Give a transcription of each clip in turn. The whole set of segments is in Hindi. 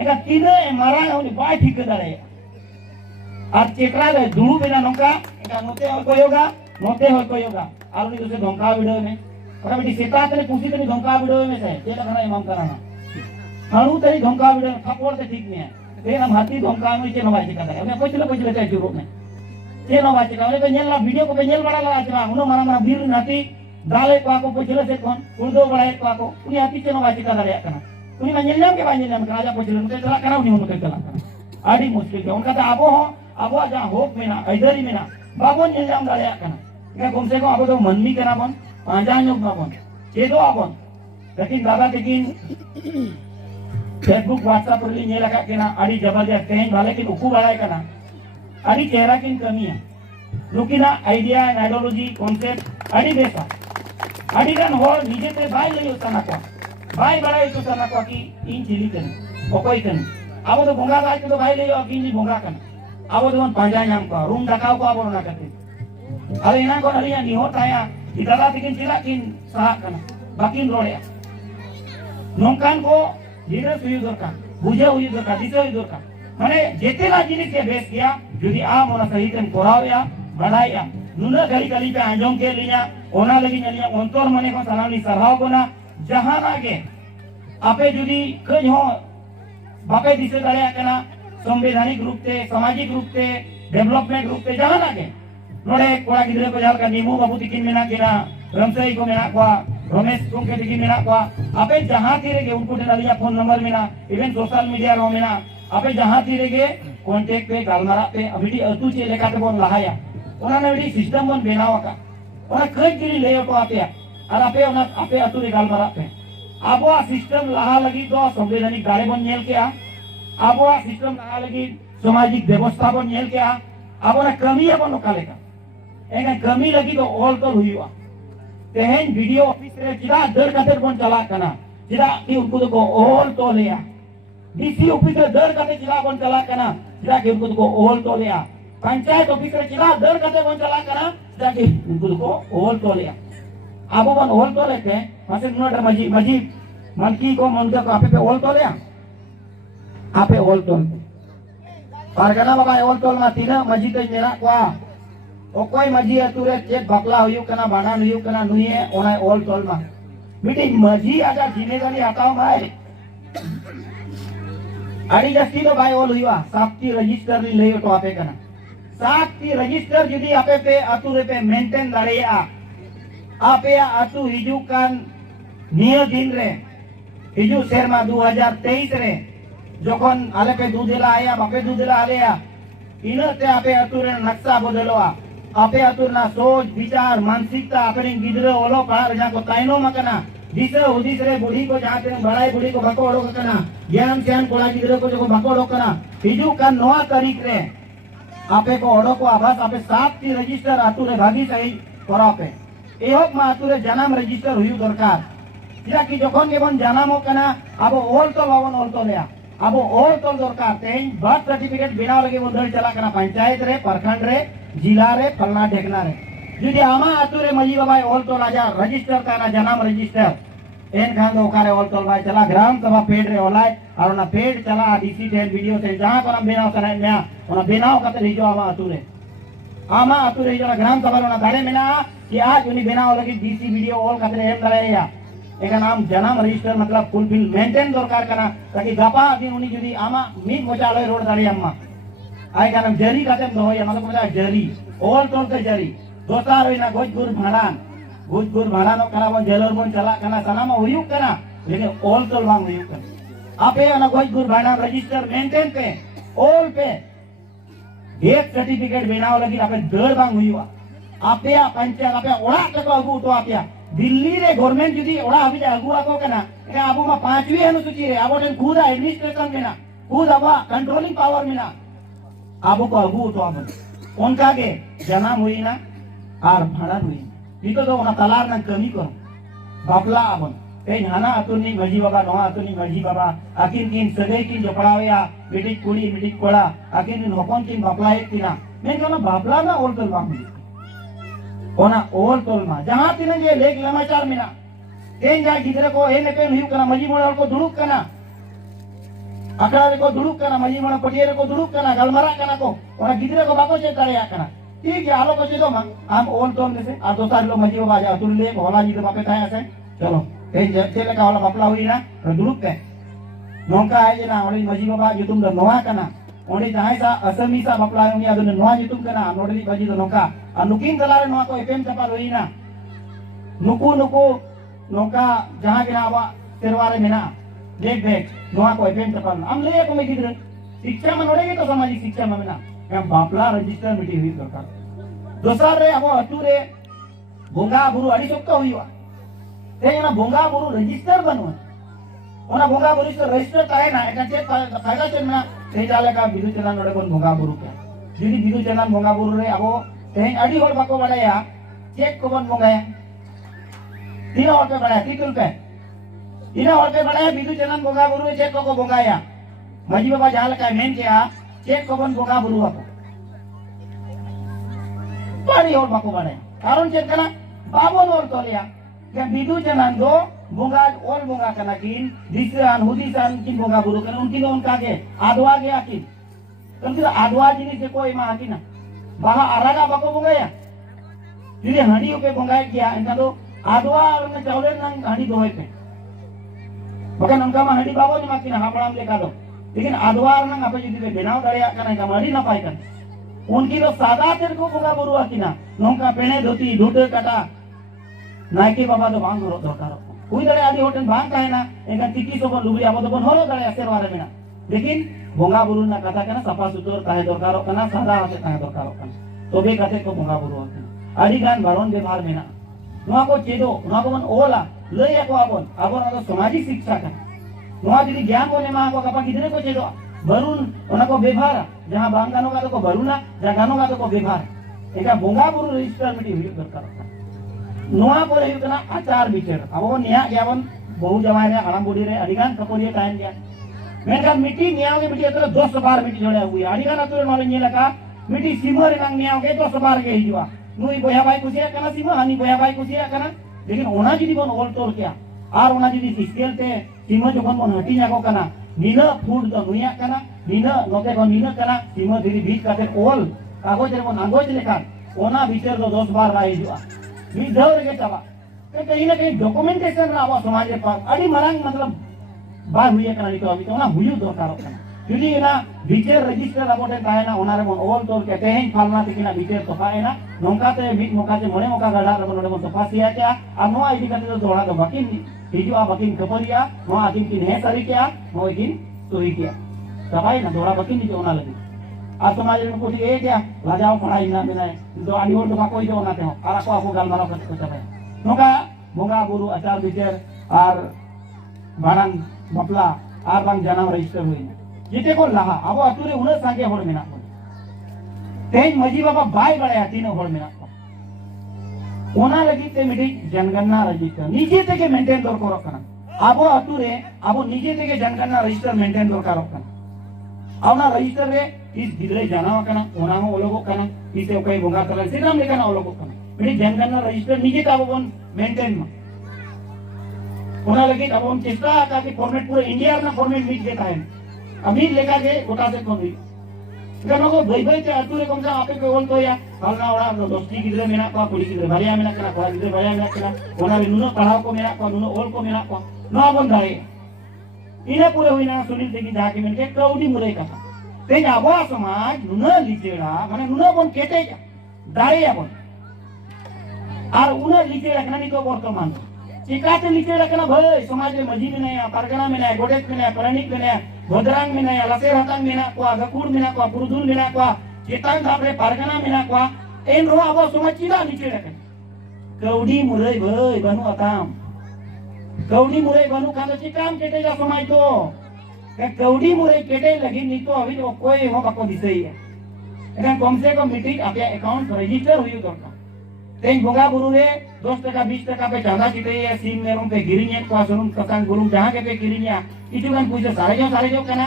एका तीना मारा उनी बाय ठीक दाड़े और चेकरा ले दुड़ू बेना नोका एका नोते हो कोयोगा और उनी उसे धोंका वीडियो में और बेटी सेता तने पूछी तने धोंका वीडियो में से चेला खाना इमाम कराना हारू तई धोंका वीडियो थपोड़ से ठीक नहीं है ते हम हाथी धोंका में चे नवाई चिका करे पछले ते जुरो में चे नवाई चिका ओले पे नेला वीडियो को पे नेल बड़ा ला आचरा उनो मारा मारा बीर नाती दाले को पछले से कोन उड़दो बड़ा को उनी हाथी चे नवाई चिका दाड़े कना उनी मा नेलम के बाजे नेलम राजा पछले मते चला करा उनी मते चला करा आडी मुश्किल के उनका तो आबो जा होप में ना इधर में ना बाबो नेलम दाड़े कना के कम से कम आबो तो मनमी कना बन पांजा योग ना बन चेदो आबन लेकिन दादा लेकिन फेसबुक व्हाट्सएप री नेला का केना आडी जबरदस्त तेन भाले कि उकू बाड़ाय कना आडी चेहरा किन कमिया लुकिना आइडिया एंड आइडियोलॉजी कॉन्सेप्ट आडी बेसा आडी गान हो निजे ते बाय लई उतना को बाय बड़ाई तो तना को कि इन चिली कन ओकोई कन आबो तो भोंगा गाय तो बाय लई कि इन भोंगा कन आबो तो पांजा नाम को रूम डकाव को आबो ना करते अरे इना को हरिया नि होता या इदाला तिकिन चिला किन सहा कन बाकिन रोड़या नोंकान को धीरे हुई दरकार बुझे हुई दरकार दिसे हुई दरकार माने जेतेला जिनिस के बेस किया जुदी आ मोना सही तन कोरावया बढ़ाया नुना गली गली पे आंजों के लिया ओना लगी नलिया अंतर मने को सलामी सरहाव कोना जहां लागे आपे जुदी कई हो बापे दिसे दड़या कना संवैधानिक रूप से सामाजिक रूप से डेवलपमेंट रूप से जहां लागे नोडे कोड़ा गिदरे को जाल का नीमू बाबू तिकिन मेना केना रमसई को मेना को रमेश के तिकिन मेना को आपे जहां तीरे के उनको नलिया फोन नंबर मेना इवन सोशल मीडिया रो मेना आपे जहां तीरे के कांटेक्ट पे गालमारा पे अभी अतु चे लेका ते बोन लहाया ओना ने सिस्टम बन बनावा का ओना कई गिरी ले तो आपे और आपे ओना आपे अतु रे गालमारा पे आबो सिस्टम लहा लगी तो संवैधानिक गाड़े बन नेल के आबो सिस्टम लहा लगी सामाजिक व्यवस्था बन नेल के आबो ना कमी बन काले का एना कमी लगी तो ऑल तो हुईवा तेहन वीडियो ऑफिस रे चिरा दर काते बन चला कना चिरा की उनको तो ऑल तो लिया डीसी ऑफिस रे दर काते चिरा बन चला कना चिरा की उनको तो ऑल तो लिया पंचायत ऑफिस रे चिरा दर काते बन चला कना चिरा की उनको तो ऑल तो लिया आबो बन ऑल तो लेके मासे नोट मजी मनकी को मन को आपे पे ऑल तो लिया आपे ऑल तो पारगना बाबा ऑल तो मा तीना मजी ते मेरा को ओकोई मजी अतुरे चेक बकला हुयु कना बाना हुयु कना नुये ओना ऑल तोल मा मिटी मजी आजा जिम्मेदारी हटाओ भाई आड़ी जस्ती तो भाई ऑल हुआ साफ्टी रजिस्टर ली ले तो आपे कना साफ्टी रजिस्टर जदी आपे पे अतुरे पे मेंटेन दाड़ेया आपे अतु हिजु कान निय दिन रे हिजु शर्मा 2023 रे जखन आले पे दूधेला आया बापे दूधेला आलेया इनते आपे अतुरे नक्शा बदलवा आपे अतुरना सोच विचार मानसिकता आपने गिदरे ओलो पार जा को ताइनो मकना दिसे उदिस रे बुढ़ी को जाते बड़ाई बुढ़ी को बको ओडो कना ज्ञान ज्ञान कोला गिदरे को जो बको ओडो कना हिजु का नवा तारीख रे आपे को ओडो को आवास आपे 7 की रजिस्टर अतुरे भागी सही करापे एहोक मा अतुरे जन्म रजिस्टर हुई दरकार जिरा की जखन के बन जन्म कना अब ओल तो लवन ओल तो लिया अब ओल तो दरकार तेन बर्थ सर्टिफिकेट बिना लगे वो दर चला कना पंचायत रे प्रखंड रे जिला रे फलना ढेकना रे जुदी आमा अतुरे मजी बाबा ओल तो लाजा रजिस्टर करना जन्म रजिस्टर एन खान दो कारे ओल तो भाई चला ग्राम सभा पेड रे ओलाय और ना पेड चला डीसी टेन वीडियो से जहां पर हम बिनाव सने में ओना बिनाव कते हिजो आमा अतुरे जो ग्राम सभा ना दाड़े में ना कि आज उनी बिनाव लगी डीसी वीडियो ओल कते एम दरेया एका नाम जन्म रजिस्टर मतलब फुलफिल मेंटेन दरकार करना ताकि गपा दिन उनी जुदी आमा मीट मोचाले रोड दाड़ी अम्मा आय नाम जरी काते दोया मतलब मजा जरी ओल तोल के जरी दोसार होइना गोजगुर भाड़ान कना बन जेलर बन चला कना सनामा हुयुक कना लेकिन ओल तोल बांग हुयुक कना आपे अना गोजगुर भाड़ान रजिस्टर मेंटेन पे ओल पे एक सर्टिफिकेट बनाव लगी आपे दर बांग हुयुआ आपे पंचायत आपे ओड़ा तक अगु तो आपे दिल्ली रे गवर्नमेंट जुदी ओड़ा अभी अगुआ को कना ए आबो मा 5वी अनुसूची रे आबो टेन खुद एडमिनिस्ट्रेशन मेना खुद आबा कंट्रोलिंग पावर मेना आबो को अगु तो आबो उनका के जन्म हुई ना और भाड़ा हुई नितो तो ओना तलार ना कमी को बापला आबन ए नाना अतुनी मजी बाबा नोआ अतुनी मजी बाबा आकिन किन सदै किन जोपड़ावया बेटी कुड़ी बेटी कोड़ा आकिन किन होपन किन बापला एक तिना मैं कोना बापला ना ओल तल बांग ओना ओल तल मा जहां तिने जे लेख समाचार मिना तेन जा गिदरे को ए ने पे हुई कना मजी मोड़ को दुड़ुक कना akara reko duduk kana maji mana padia reko duduk kana galmara kana ko ona gidre ko bako che tare kana ठीक है आलो को चेदो मा आम ओल तोन देसे आ तो सारी लो मजी बाबा जा तुल ले होला जी तो बापे थाया से चलो ए जे लेका होला बापला हुई ना दुरुक पे नोंका है जे ना ओली मजी बाबा युतुम द नोआ कना ओली जहां सा असमी सा बापला हुई आ दुन नोआ युतुम कना नोडली मजी तो नोंका आ नुकिन तलारे नोआ को एपेम चपा हुई ना नुकु नुकु नोंका जहां के ना आवा तेरवारे मेना देख देख नोआ को एपेम चपा हम ले को में गिद्र शिक्षा में नोड़ेगे तो सामाजिक शिक्षा में ना बापला रजिस्टर मिटी हुई दरकार दोसर रे अब अतु रे बोंगा बुरु अड़ी चोक्का हुईवा ते ना बोंगा बुरु रजिस्टर बनवा ओना बोंगा बुरु से रजिस्टर ताहे ना एटा चेक फायदा चेक ना ते जाले का बिदु चलान नोडे कोन बोंगा बुरु के जुदी बिदु चलान बोंगा बुरु रे अब ते अड़ी होल बाको बडाया चेक को बन बोंगा तीन और पे बडाया टिकल पे तीन और पे बडाया बिदु चलान बोंगा बुरु रे चेक को बोंगाया मजी बाबा जाल का मेन के आ चेक को बन बोंगा बुरु आपको पानी और बाको बने कारण चेक कना बाबो नोर तोलिया के बिदु चनान दो बोंगा और बोंगा कना किन दिसरान हुदिसान किन बोंगा बुरु कना उनकी उनका के आदवा गया किन तुम आदवा जिनी से कोई मा किना बाहा आरागा बाको बोंगा या जिनी हंडी पे बोंगा किया इनका तो आदवा और ने चावले नंग हंडी दोए पे बकन उनका मा हंडी बाबो मा किना हापड़ाम लेका दो लेकिन आदवार नंग आपे जुदी बेनाव दड़िया कना का मरी ना पाई कन उनकी तो सादा तेर को बोंगा बुरु आकिना नोंका पेने धोती ढूटे काटा नायके बाबा तो बांग रो दरकार हुई दड़े आदि होटन बांग काहे ना एका टिकी सोबन लुबरी आबो तो बन होलो दड़े सेरवारे मेना लेकिन बोंगा बुरु ना कथा कना सफा सुतर काहे दरकार कना सादा आते काहे दरकार कना तोबे कते को बोंगा बुरु आकिना आदि गान बारोन व्यवहार मेना नोआ को चेदो नोआ को मन ओला लय को आबोन आबोन तो सामाजिक शिक्षा कना नोआ जदी ज्ञान को नेमा को कपा किदरे को चेदो बरुन ओना को व्यवहार जहां बांगानो का तो बरुना जहां गानो का तो व्यवहार एका बोंगा बुरु रजिस्टर मिटी हुई दरकार नोआ को रही कना आचार विचार अब निया गयावन बहु जवाय रे आराम बुडी रे अडिगान कपोरिया टाइम गया मेनका मिटी निया के मिटी तो 10 बार मिटी जोड़े हुई अडिगान अतुरे नॉलेज ने लगा मिटी सीमा रे नंग निया के 10 बार के हिजुआ नुई बोया भाई कुसिया कना सीमा हानि बोया भाई कुसिया कना लेकिन ओना जदी बन ओल तोल किया आर ओना जदी सिस्टेल ते सीमा जोखन बन हटी जाको कना नीना फूड द नुया कना नीना नोते को नीना कना सीमा धीरे बीच काते ओल कागज रे बन आगोज लेखा ओना भीतर तो 10 बार राई जुआ मी धर के तबा ते कहीं ना कहीं डॉक्यूमेंटेशन रावा समाज रे पास अड़ी मरांग मतलब बार हुई कना तो अभी तो ना हुई दरकार कना जुदी ना भीतर रजिस्टर अबोटे काहे ना ओना रे बन ओल तोल के तेहें फालना तिकिना भीतर तो पाए ना नोंका ते बीच मोका से मणे मोका गडा रे बन तो फासिया क्या अनवा इदी कते तो दोड़ा तो बाकी हिजु आ बाकी कपरिया नो आकिन की ने सरी क्या नो इकिन सोई क्या सबाई ना दोड़ा बाकी नी ओना लगी आ समाज रे को ए क्या लाजाओ पढ़ाई ना बिना तो आनी और तो बाको इदो ना ते आरा को आपको गाल मारो कते कते नोका बोंगा बुरु आचार विचार आर बाणान बपला आर बांग जनाम रजिस्टर हुई जिते को लहा अब अतुरे उन सांगे होड़ मेना तेज मजी बाबा बाय बड़े तीनों होड़ मेना ओना लगी ते मिडी जनगणना रजिस्टर नीचे ते के मेंटेन दर करो कना अब अतुरे अब नीचे ते के जनगणना रजिस्टर मेंटेन दर करो कना आवना रजिस्टर रे इस गिदरे जाना कना ओना हो ओलोगो कना इसे कोई बोंगा कला से नाम लेकना ओलोगो कना मिडी जनगणना रजिस्टर नीचे का बोन मेंटेन में ओना लगी अब हम चेष्टा का कि फॉर्मेट पूरे इंडिया ना फॉर्मेट मिट देता है अभी लेका के गोटा से कोन गनो को भाई भाई ते अतुरे कम से आपे को बोल तो या हालना ओड़ा दोस्ती गिदरे मेना को कुड़ी गिदरे भरिया मेना कना को गिदरे भरिया मेना कना ओना रे नुनो पढ़ाव को मेना को नुनो ओल को मेना को ना बंधाए इने पूरे हुईना सुनील देखि जाके मेन के कौडी मुरे कथा ते आबो समाज नुनो लिजेड़ा माने नुनो बन केटे दाई आबो आर उना लिजेड़ा कना नि तो वर्तमान चिकाते लिजेड़ा कना भाई समाज में मजी में नहीं परगना में नहीं गोडेत में नहीं परनिक में नहीं भद्रांग में नहीं लसेर हतांग में ना को गकुड़ में ना को पुरुदुल में ना को चेतांग धापरे परगना में ना को एन रो आबो समाज चिला लिजेड़ा कना कौडी मुरे भाई बनु अताम कौडी मुरे बनु कांदो चिकाम केटेगा समाज तो के कौडी मुरे केटे लगी नी तो अभी तो कोई हो बाको दिसई है एका कम से कम मीटिंग आपे अकाउंट रजिस्टर हुई दरकार तेज बोंगा बुरु रे 10 टका 20 टका पे चांदा किते या सीम नेरों पे गिरिnya को सुनुम ककान गुरुम जहां के पे गिरिnya itu kan puja सारे जो कना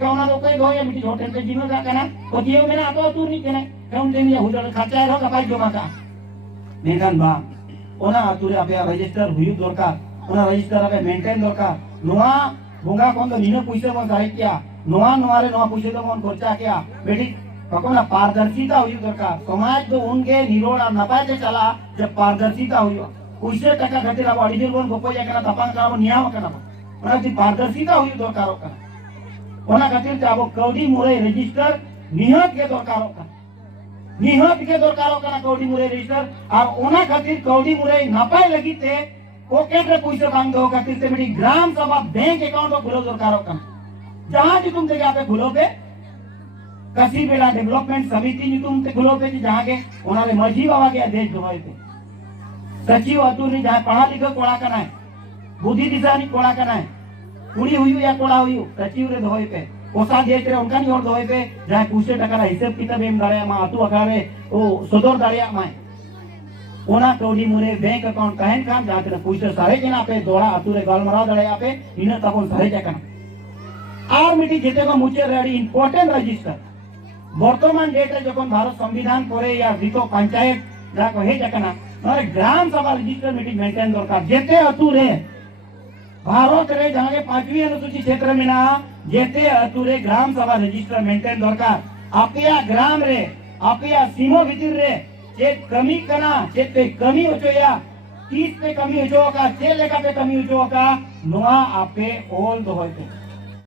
कौना तो कोई गोया मिटी होटल पे जिनो का कना कोतियो में ना तो तू नहीं कना कौन देनी हुदल खर्चा रो का पाई जमा का नेकान बा ओना अतुरे आपे रजिस्टर हुई दरकार ओना रजिस्टर आपे मेंटेन दरकार नोआ बोंगा कौन तो नीनो पैसे बन साहित्य किया नोआ नोआरे नोआ पैसे तो मन खर्चा किया बेटी कखोना पारदर्शिता हुई दरकार समाज तो उनके निरोड़ा नपाय के चला जब पारदर्शिता हुई पैसे टका खातिर अब अडिजल बन गोपया कना तपान का नियम कना ओना जी पारदर्शिता हुई दरकार कना ओना खातिर ते अब कौडी मुरे रजिस्टर निहत के दरकार कना निहत के दरकार कना कौडी मुरे रजिस्टर और ओना खातिर कौडी मुरे नपाय लगी ते पॉकेट रे पैसे बांध दो खातिर ते बेटी ग्राम सभा बैंक अकाउंट खुलो दरकार कना जहां जी तुम जगह पे खुलो पे कसी बेला डेवलपमेंट समिति नी तुम ते खुलो पे जहां के ओना रे मर्जी बाबा के आदेश दोय पे सचिव अतुल नी जहां पढ़ा लिखा कोड़ा कना है बुद्धि दिशा नी कोड़ा कना है कुड़ी हुई या कोड़ा हुई सचिव रे दोय पे ओसा देख रे उनका नी और दोय पे जहां पूछे टका हिसाब किताब एम दाड़े मा अतु अकारे ओ सदर दाड़िया मा ओना कौडी मुरे बैंक अकाउंट कहन काम जहां ते पैसे सारे जना पे दोड़ा अतु रे गलमराव दाड़े पे इने तबन सारे जकना আর মিটি যেতে গো মুচে রেডি ইম্পর্টেন্ট রেজিস্টার বর্তমান ডেটে যখন ভারত সংবিধান করে ইয়া দিত পঞ্চায়েত যা কহে যাকনা মানে গ্রাম সভা রেজিস্টার মিটি মেইনটেন দরকার যেতে अतुरे भारत रे जहां के 5वीं अनुसूची क्षेत्र में ना जेते अतुरे ग्राम सभा रजिस्टर मेंटेन दरकार आपिया ग्राम रे आपिया सीमो भीतर रे जे कमी कना जे पे कमी होचोया 30 पे कमी होचो का 6 लेखा पे कमी होचो का नोआ आपे ओल दो होते